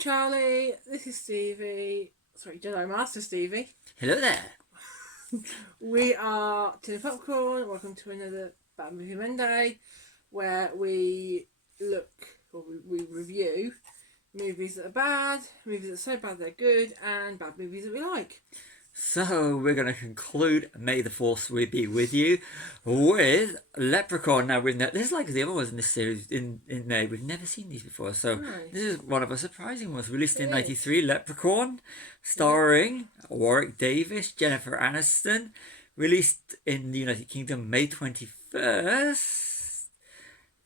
Charlie. This is Stevie. Sorry, Jedi Master Stevie. Hello there. We are Tin of Popcorn. Welcome to another Bad Movie Monday, where we look or we review movies that are bad, movies that are so bad they're good, and bad movies that we like. So we're going to conclude May the Force will be with you with Leprechaun. Now this is like the other ones in this series in May. We've never seen these before, so this is one of our surprising ones. Released in '93, Leprechaun, starring Warwick Davis, Jennifer Aniston. Released in the United Kingdom May 21st,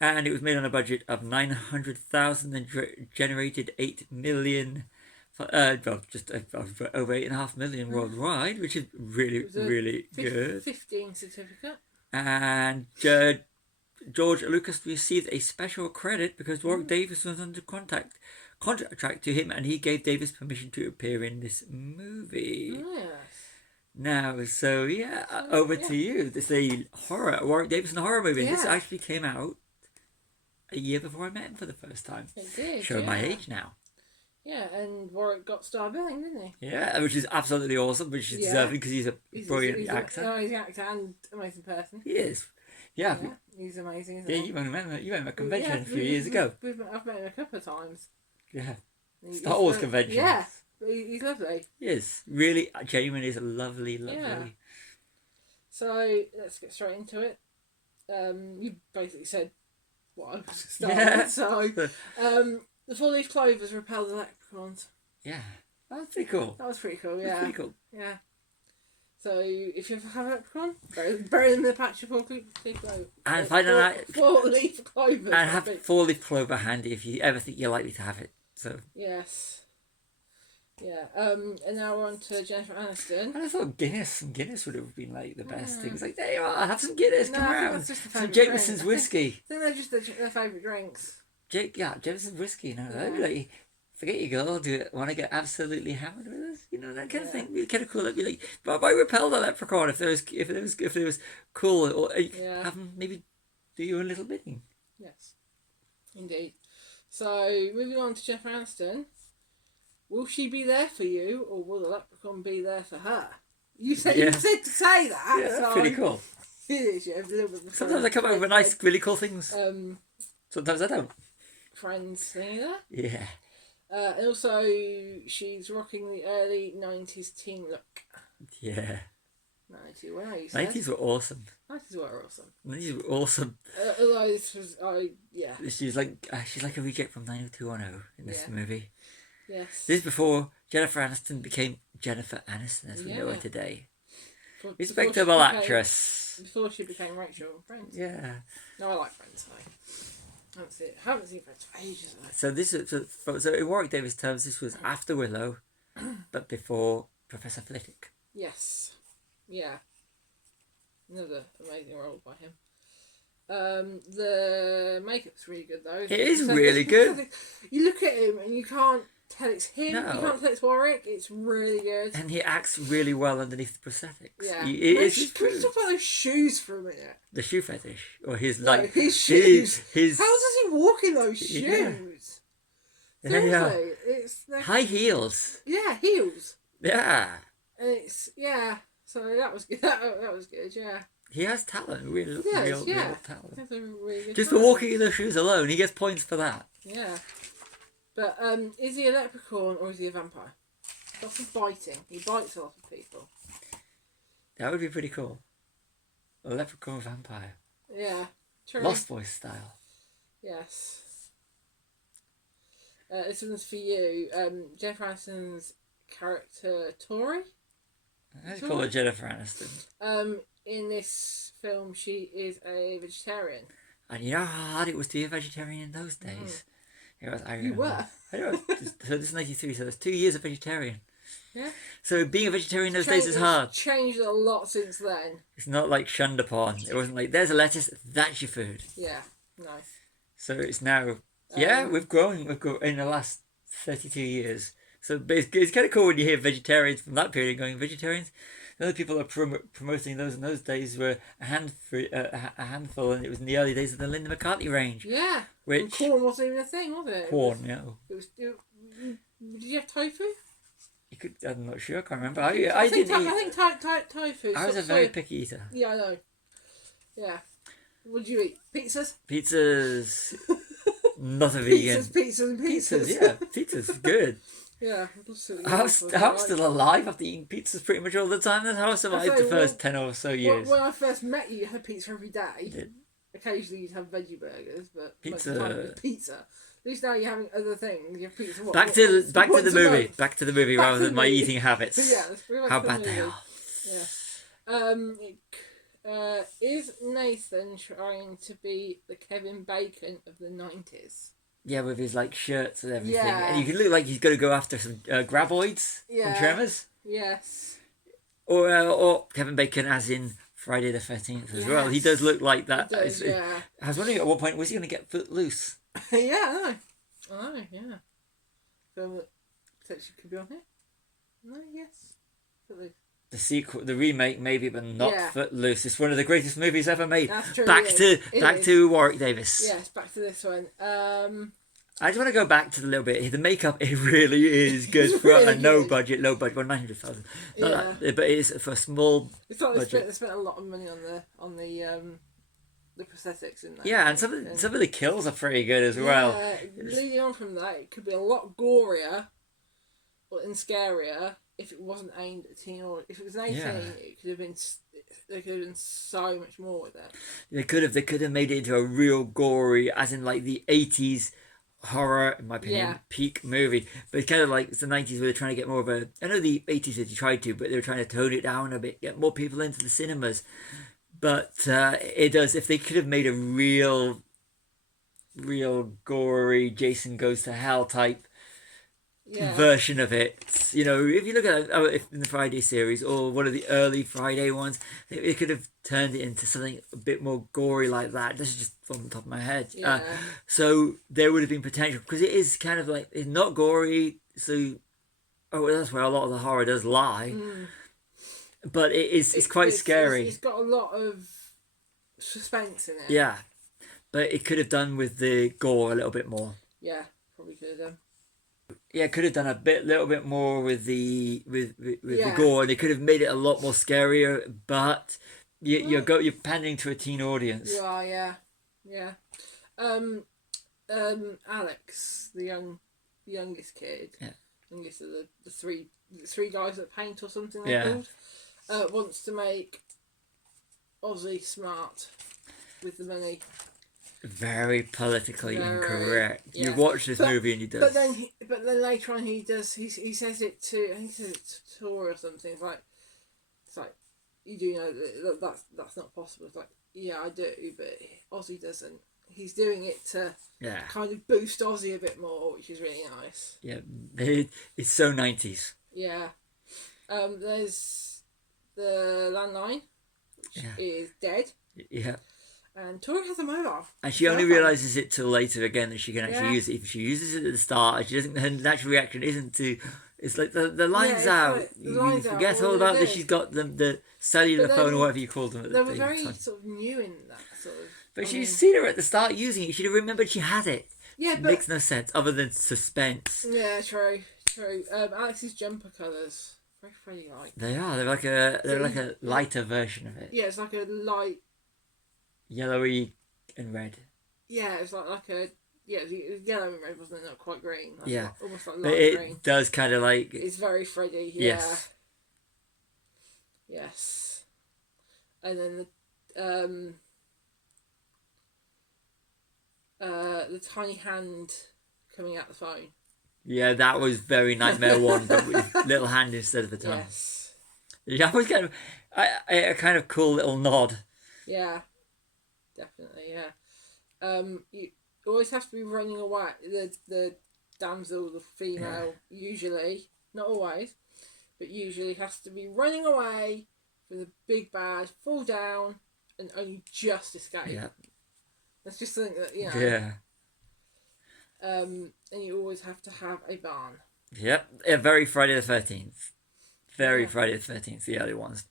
and it was made on a budget of 900,000 and generated 8 million. Just over 8.5 million worldwide, which is really good. 15 certificate. And George Lucas received a special credit because Warwick Davis was under contract to him, and he gave Davis permission to appear in this movie. Yes. Now, over to you. This is a Warwick Davis in a horror movie. Yeah. This actually came out a year before I met him for the first time. It did. Showing my age now. Yeah, and Warwick got star billing, didn't he? Yeah, which is absolutely awesome, which is deserving because he's a brilliant actor. He's an actor and amazing person. He is. Yeah. He's amazing, isn't he? he? You remember a convention a few years ago. I've met him a couple of times. Yeah. Star Wars convention. Yeah, he's lovely. He is. Really, genuinely is lovely. Yeah. So, let's get straight into it. You basically said what I was starting with. So, the four-leaf clovers repel the leprechauns. Yeah, that was pretty cool. That was pretty cool, yeah. Pretty cool. Yeah. So, if you ever have a leprechaun, bury them in the patch of four-leaf clover. And find out four-leaf clovers. And have four-leaf clover handy if you ever think you're likely to have it. So. Yes. Yeah. And now we're on to Jennifer Aniston. And I thought Guinness would have been like the best things. Like, there you are, have some Guinness, come around. That's just some Jameson's whiskey. I think they're just their favourite drinks. Jameson's whiskey. No, that'd be like, forget your girl. Do you want to get absolutely hammered with us? You know, that kind of thing. It'd be kind of cool. It'd be like, but why repel the leprechaun if there was cool, or have them maybe do you a little bidding. Yes, indeed. So moving on to Jennifer Aniston. Will she be there for you, or will the leprechaun be there for her? You said to say that. Yeah, that's pretty cool. It is. Yeah, a little bit. Sometimes I come up with nice, really cool things. Sometimes I don't. Friends thingy there. Yeah. And also, she's rocking the early 90s teen look. Yeah. 90s, well, you said. 90s were awesome. 90s were awesome. 90s were awesome. Although this was, She's like a reject from 90210 in this movie. Yes. This is before Jennifer Aniston became Jennifer Aniston as we know her today. Respectable actress. Before she became Rachel in Friends. Yeah. No, I like Friends though. Haven't seen Friends for ages though. So this is so in Warwick Davis terms, this was after Willow, but before Professor Flitwick. Yes. Yeah. Another amazing role by him. The makeup's really good though. It is really good. You look at him and you can't tell it's him. No. You can't tell it's Warwick. It's really good. And he acts really well underneath the prosthetics. Yeah. Can we talk about those shoes for a minute? The shoe fetish, or his his shoes. His how does he walk in those shoes? Yeah. Seriously, it's high heels. Yeah, heels. Yeah. And it's So that was good. That was good. Yeah. He has talent, real talent. That's a really good Just for walking in those shoes alone, he gets points for that. Yeah. But is he a leprechaun or is he a vampire? Lots of biting. He bites a lot of people. That would be pretty cool. A leprechaun vampire. Yeah. True. Lost Boys style. Yes. This one's for you. Jennifer Aniston's character Tori. I call her Jennifer Aniston. In this film, she is a vegetarian. And you know how hard it was to be a vegetarian in those days. You were. I know. So this is 93, so there's 2 years of vegetarian. Yeah. So being a vegetarian those days is hard. It's changed a lot since then. It's not like shunned upon. It wasn't like, there's a lettuce, that's your food. Yeah. Nice. So it's now, we've grown in the last 32 years. So it's kind of cool when you hear vegetarians from that period going, vegetarians? The other people are promoting those in those days were a handful, and it was in the early days of the Linda McCartney range. Yeah. Which and corn wasn't even a thing, was it? Corn, no. It was Did you have tofu? You could. I'm not sure. I can't remember. I think didn't eat. I think tofu. I was a very picky eater. Yeah, I know. Yeah. What did you eat? Pizzas? Pizzas. Not a vegan. Pizzas. Yeah, pizza's good. Yeah. I'm still alive after eating pizzas pretty much all the time. That's how I survived the first 10 or so years. When I first met you, you had pizza every day. Occasionally you'd have veggie burgers, but most of the time it was pizza. At least now you're having other things. You have pizza. Back to the movie. Back to the movie rather than my eating habits. Yeah, let's bring back how to the bad they movie. Yeah. Is Nathan trying to be the Kevin Bacon of the 90s? Yeah, with his like shirts and everything. Yeah. And you can look like he's going to go after some graboids from Tremors. Yes. Or Kevin Bacon as in Friday the 13th as well. He does look like that. He does, yeah. I was wondering at what point was he going to get footloose? Yeah, I know, yeah. So, potentially could be on here. No, yes. Footloose. The sequel, the remake, maybe, but not Footloose. It's one of the greatest movies ever made. That's true. Back to Warwick Davis. Yes, back to this one. I just want to go back to the little bit. The makeup, it really is good for really a low budget, well, 900,000. Yeah. But it's for a small budget. They spent a lot of money on the prosthetics in that. Yeah, and some of the kills are pretty good as well. Leading on from that, it could be a lot gorier and scarier if it wasn't aimed at teen or if it was 18. It could have been. There could have been so much more with that. They could have made it into a real gory, as in like the 80s horror, in my opinion, peak movie. But it's kind of like it's the 90s where they're trying to get more of a. I know the 80s they tried to, but they were trying to tone it down a bit, get more people into the cinemas. But it does. If they could have made a real gory Jason Goes to Hell type version of it, if you look at in the Friday series or one of the early Friday ones, they could have turned it into something a bit more gory like that. This is just from the top of my head. So there would have been potential because it is kind of like it's not gory. So that's where a lot of the horror does lie. But it's quite scary. It's got a lot of suspense in it. Yeah, but it could have done with the gore a little bit more. Yeah, probably could have done. Yeah, could have done a little bit more with the gore, and they could have made it a lot more scarier. But you're pandering to a teen audience. You are, yeah. Alex, the youngest kid, youngest of the three guys that paint or something they're called, wants to make Ozzy smart with the money. Very politically incorrect. You watch this movie and he does. But then later on he does. He says it to. He says it to Tori or something. It's like you do know that's not possible. It's like I do, but Ozzy doesn't. He's doing it to kind of boost Ozzy a bit more, which is really nice. Yeah, it's so 90s. Yeah. There's the landline, which is dead. Yeah. And Tori has a mobile. And she only realises it till later again that she can actually use it. If she uses it at the start, she doesn't. Her natural reaction isn't to. It's like the line's out. You forget all about that. She's got the cellular phone or whatever you call them. They were very sort of new in that sort of. But she's seen her at the start using it. She'd have remembered she had it. Yeah, it makes no sense other than suspense. Yeah, true. Alex's jumper colours very Freddy like. They are. They're like a lighter version of it. Yeah, it's like a light. Yellowy and red. Yeah, it's like a it was yellow and red, wasn't it? Not quite green. Almost like light but green. It does kind of like. It's very Freddy. Yeah. Yes. And then the tiny hand coming out the phone. Yeah, that was very Nightmare 1, but with little hand instead of the tongue. Yes. That was kind of a kind of cool little nod. Yeah. Definitely, yeah. You always have to be running away. The damsel, the female, usually, not always, but usually has to be running away from the big bad, fall down, and only just escape. Yeah. That's just something that, Yeah. And you always have to have a barn. Yep. Yeah, very Friday the 13th. Very Friday the 13th, the early ones.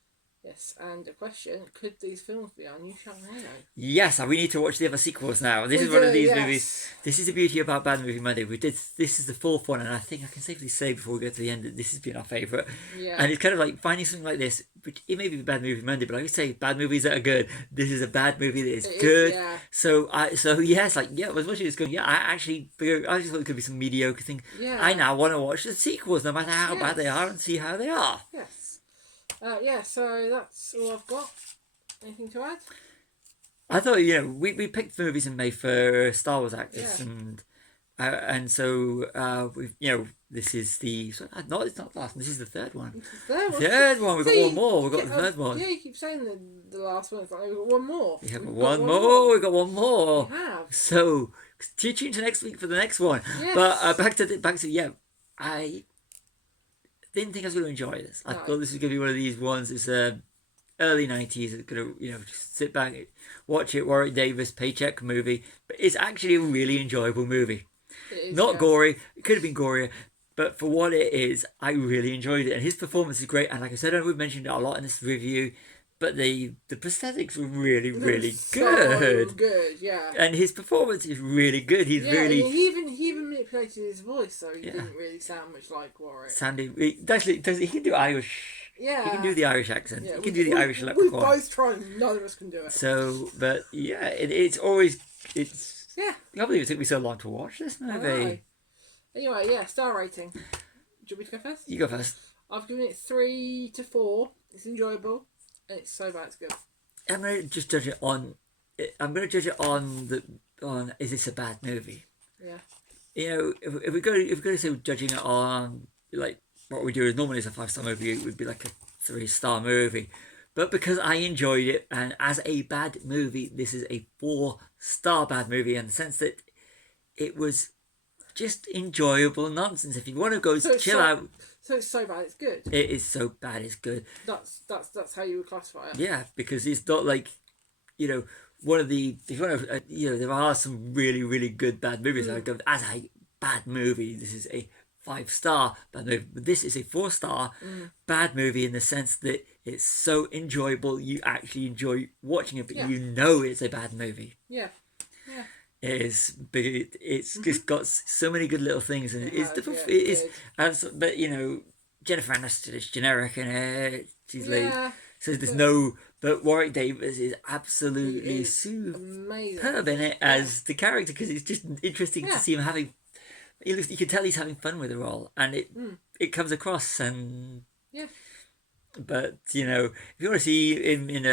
Yes, and a question: could these films be our new Sharknado? Yes, and we need to watch the other sequels now. This We is one do, of these yes. movies. This is the beauty about Bad Movie Monday. This is the fourth one, and I think I can safely say before we go to the end that this has been our favourite. Yeah. And it's kind of like finding something like this, which it may be Bad Movie Monday, but I would say bad movies that are good. This is a bad movie that is good. Yeah. So yes, as much as it's good, I just thought it could be some mediocre thing. Yeah. I now want to watch the sequels, no matter how bad they are, and see how they are. Yes. So that's all I've got. Anything to add? I thought, we picked movies in May for Star Wars actors, and so this is it's not the last one. This is the third one. Third one. We've got one more. We've got the third one. Yeah, you keep saying the last one. It's like we've got one more. We've got one more. We've got one more. We have. So tune to next week for the next one. Yes. But back to I didn't think I was going to enjoy this. I thought this was going to be one of these ones. It's early 90s. It's going to just sit back, watch it. Warwick Davis paycheck movie, but it's actually a really enjoyable movie. It is, Not gory. It could have been gorier, but for what it is, I really enjoyed it. And his performance is great. And like I said, we've mentioned it a lot in this review, but the prosthetics were really, really good. So good, yeah. And his performance is really good. He's really. He even manipulated his voice, so he didn't really sound much like Warwick. He can do Irish. Yeah. He can do the Irish accent. Yeah, he can do the Irish Leprechaun. We both tried, and neither of us can do it. So, but yeah, it's always. Yeah. I can't believe it took me so long to watch this movie. Anyway, star rating. Do you want me to go first? You go first. I've given it 3 to 4. It's enjoyable, and it's so bad it's good. I'm gonna just judge it on. I'm gonna judge it on is this a bad movie? Yeah. If we're going to say judging it on like what we do is normally is a 5-star movie, it would be like a 3-star movie. But because I enjoyed it, and as a bad movie, this is a 4-star bad movie in the sense that it was just enjoyable nonsense. If you want to go chill out. So it's so bad it's good. It is so bad it's good. That's how you would classify it. Yeah, because it's not like, one of the, if you want to, there are some really, really good bad movies. I go, as a bad movie, this is a 5-star bad movie. But this is a 4-star bad movie in the sense that it's so enjoyable, you actually enjoy watching it, but you know it's a bad movie. Yeah. It's just got so many good little things, and but Jennifer Aniston is generic in it. She's so there's no. But Warwick Davis is absolutely superb in it as the character, because it's just interesting to see him having. You can tell he's having fun with the role, and it comes across, and But if you want to see him in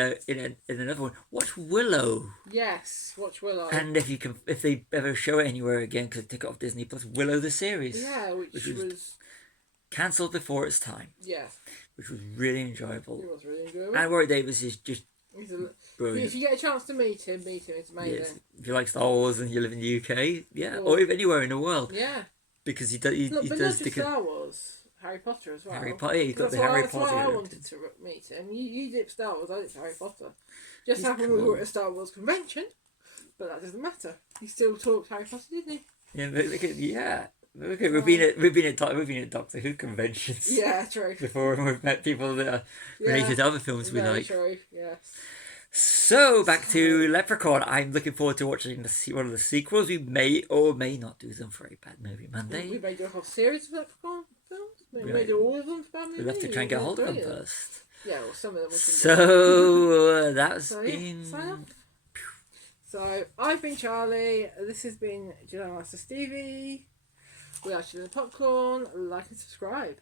another one, watch Willow. Yes, watch Willow. And if they ever show it anywhere again, because they took it off Disney Plus, Willow the series. Yeah, which was cancelled before its time. Yeah. Which was really enjoyable. It was really enjoyable. And Warwick Davis is just brilliant. If you get a chance to meet him. It's amazing. Yes. If you like Star Wars and you live in the UK, or if anywhere in the world. Yeah. Because he does. Not just Star Wars. Harry Potter as well. Harry Potter, you've got the Harry Potter. That's why I wanted to meet him. You did Star Wars, I did Harry Potter. Just happened we were at a Star Wars convention, but that doesn't matter. He still talked Harry Potter, didn't he? Yeah, look at we've been at Doctor Who conventions. Yeah, true. Before, and we've met people that are related to other films we like. True. Yes. So back to Leprechaun. I'm looking forward to watching one of the sequels. We may or may not do them for a Bad Movie Monday. We may do a whole series of Leprechaun films. We may do all of them for Bad Movie. We'll have to try and get hold of them first. Yeah, well, some of them. So that's been. So I've been Charlie. This has been July Master Stevie. We are Chilling Popcorn. Like and subscribe.